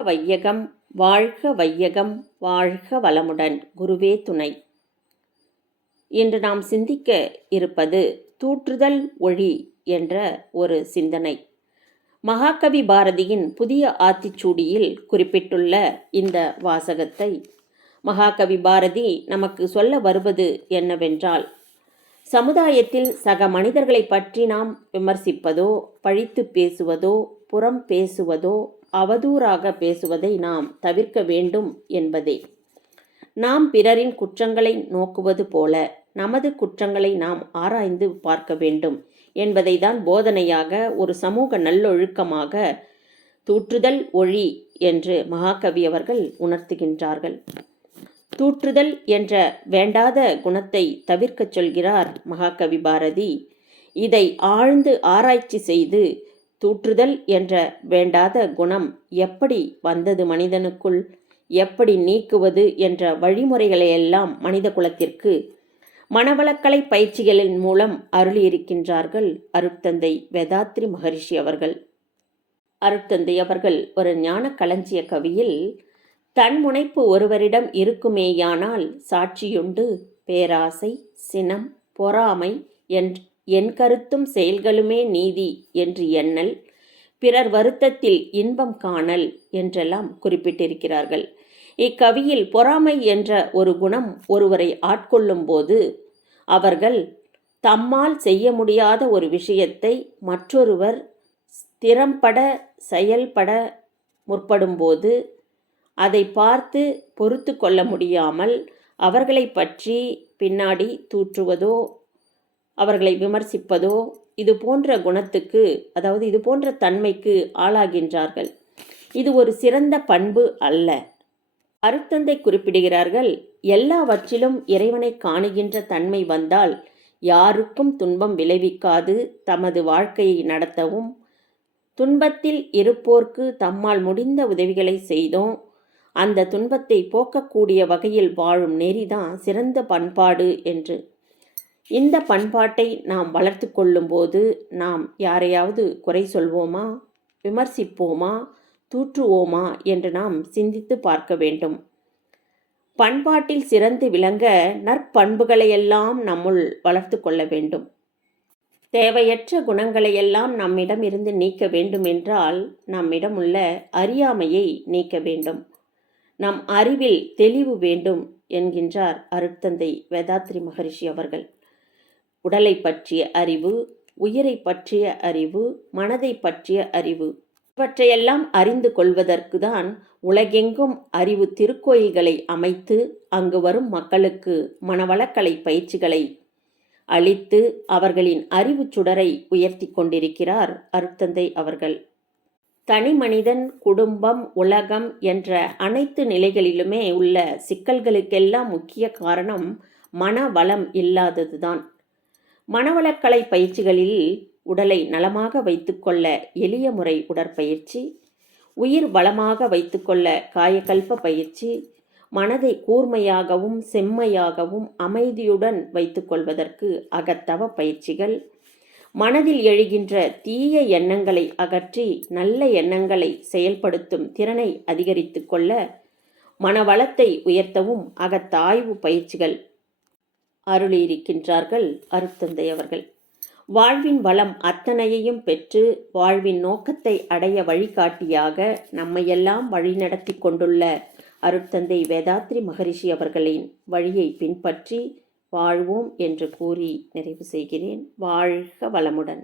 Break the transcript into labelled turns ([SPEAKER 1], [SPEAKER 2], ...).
[SPEAKER 1] வையகம் வாழ்க வையகம் வாழ்க வளமுடன். குருவே துணை. இன்று நாம் சிந்திக்க இருப்பது தூற்றுதல் ஒழி என்ற ஒரு சிந்தனை. மகாகவி பாரதியின் புதிய ஆத்திச்சூடியில் குறிப்பிட்டுள்ள இந்த வாசகத்தை மகாகவி பாரதி நமக்கு சொல்ல வருவது என்னவென்றால் சமுதாயத்தில் சக மனிதர்களை பற்றி நாம் விமர்சிப்பதோ பழித்து பேசுவதோ புறம் பேசுவதோ அவதூறாக பேசுவதை நாம் தவிர்க்க வேண்டும் என்பதே. நாம் பிறரின் குற்றங்களை நோக்குவது போல நமது குற்றங்களை நாம் ஆராய்ந்து பார்க்க வேண்டும் என்பதை தான் போதனையாக ஒரு சமூக நல்லொழுக்கமாக தூற்றுதல் ஒழி என்று மகாகவி அவர்கள் உணர்த்துகின்றார்கள். தூற்றுதல் என்ற வேண்டாத குணத்தை தவிர்க்கச் சொல்கிறார் மகாகவி பாரதி. இதை ஆழ்ந்து ஆராய்ச்சி செய்து தூற்றுதல் என்ற வேண்டாத குணம் எப்படி வந்தது மனிதனுக்குள்? எப்படி நீக்குவது என்ற வழிமுறைகளையெல்லாம் மனித குலத்திற்கு மனவளக்கலை பயிற்சிகளின் மூலம் அருளியிருக்கின்றார்கள் அருட்தந்தை வேதாத்ரி மகரிஷி அவர்கள். அருட்தந்தை அவர்கள் ஒரு ஞான களஞ்சிய கவியில் தன் முனைப்பு ஒருவரிடம் இருக்குமேயானால் சாட்சியுண்டு பேராசை சினம் பொறாமை என் என் கருத்தும் செயல்களுமே நீதி என்று எண்ணல் பிறர் வருத்தத்தில் இன்பம் காணல் என்றெல்லாம் குறிப்பிட்டிருக்கிறார்கள். இக்கவியில் பொறாமை என்ற ஒரு குணம் ஒருவரை ஆட்கொள்ளும் போது அவர்கள் தம்மால் செய்ய முடியாத ஒரு விஷயத்தை மற்றொருவர் திறம்பட செயல்பட முற்படும்போது அதை பார்த்து பொறுத்து கொள்ள முடியாமல் அவர்களை பற்றி பின்னாடி தூற்றுவதோ அவர்களை விமர்சிப்பதோ இது போன்ற குணத்துக்கு அதாவது இது போன்ற தன்மைக்கு ஆளாகின்றார்கள். இது ஒரு சிறந்த பண்பு அல்ல. அருத்தந்தை குறிப்பிடுகிறார்கள் எல்லாவற்றிலும் இறைவனை காணுகின்ற தன்மை வந்தால் யாருக்கும் துன்பம் விளைவிக்காது தமது வாழ்க்கையை நடத்தவும். துன்பத்தில் இருப்போர்க்கு தம்மால் முடிந்த உதவிகளை செய்தோம். அந்த துன்பத்தை போக்கக்கூடிய வகையில் வாழும் நெறிதான் சிறந்த பண்பாடு என்று இந்த பண்பாட்டை நாம் வளர்த்து கொள்ளும்போது நாம் யாரையாவது குறை சொல்வோமா? விமர்சிப்போமா? தூற்றுவோமா? என்று நாம் சிந்தித்து பார்க்க வேண்டும். பண்பாட்டில் சிறந்து விளங்க நற்பண்புகளையெல்லாம் நம்முள் வளர்த்து கொள்ள வேண்டும். தேவையற்ற குணங்களையெல்லாம் நம்மிடம் இருந்து நீக்க வேண்டும் என்றால் நம்மிடம் உள்ள அறியாமையை நீக்க வேண்டும். நம் அறிவில் தெளிவு வேண்டும் என்கின்றார் அருட்தந்தை வேதாத்ரி மகரிஷி அவர்கள். உடலை பற்றிய அறிவு உயிரை பற்றிய அறிவு மனதை பற்றிய அறிவு. இவற்றையெல்லாம் அறிந்து கொள்வதற்கு தான் உலகெங்கும் அறிவு திருக்கோயில்களை அமைத்து அங்கு வரும் மக்களுக்கு மனவளக்கலை பயிற்சிகளை அளித்து அவர்களின் அறிவு சுடரை உயர்த்தி கொண்டிருக்கிறார் அருத்தந்தை அவர்கள். தனி மனிதன் குடும்பம் உலகம் என்ற அனைத்து நிலைகளிலுமே உள்ள சிக்கல்களுக்கெல்லாம் முக்கிய காரணம் மன வளம் இல்லாததுதான். மனவளக்கலை பயிற்சிகளில் உடலை நலமாக வைத்துக்கொள்ள எளிய முறை உடற்பயிற்சி உயிர் வளமாக வைத்துக்கொள்ள காயக்கல்ப பயிற்சி மனதை கூர்மையாகவும் செம்மையாகவும் அமைதியுடன் வைத்துக்கொள்வதற்கு அகத்தவ பயிற்சிகள் மனதில் எழுகின்ற தீய எண்ணங்களை அகற்றி நல்ல எண்ணங்களை செயல்படுத்தும் திறனை அதிகரித்து கொள்ள மனவளத்தை உயர்த்தவும் அகத்தாய்வு பயிற்சிகள் அருளியிருக்கின்றார்கள் அருத்தந்தை அவர்கள். வாழ்வின் வளம் அத்தனையையும் பெற்று வாழ்வின் நோக்கத்தை அடைய வழிகாட்டியாக நம்மையெல்லாம் வழிநடத்தி கொண்டுள்ள அருட்தந்தை வேதாத்ரி மகரிஷி அவர்களின் வழியை பின்பற்றி வாழ்வோம் என்று கூறி நிறைவு செய்கிறேன். வாழ்க வளமுடன்.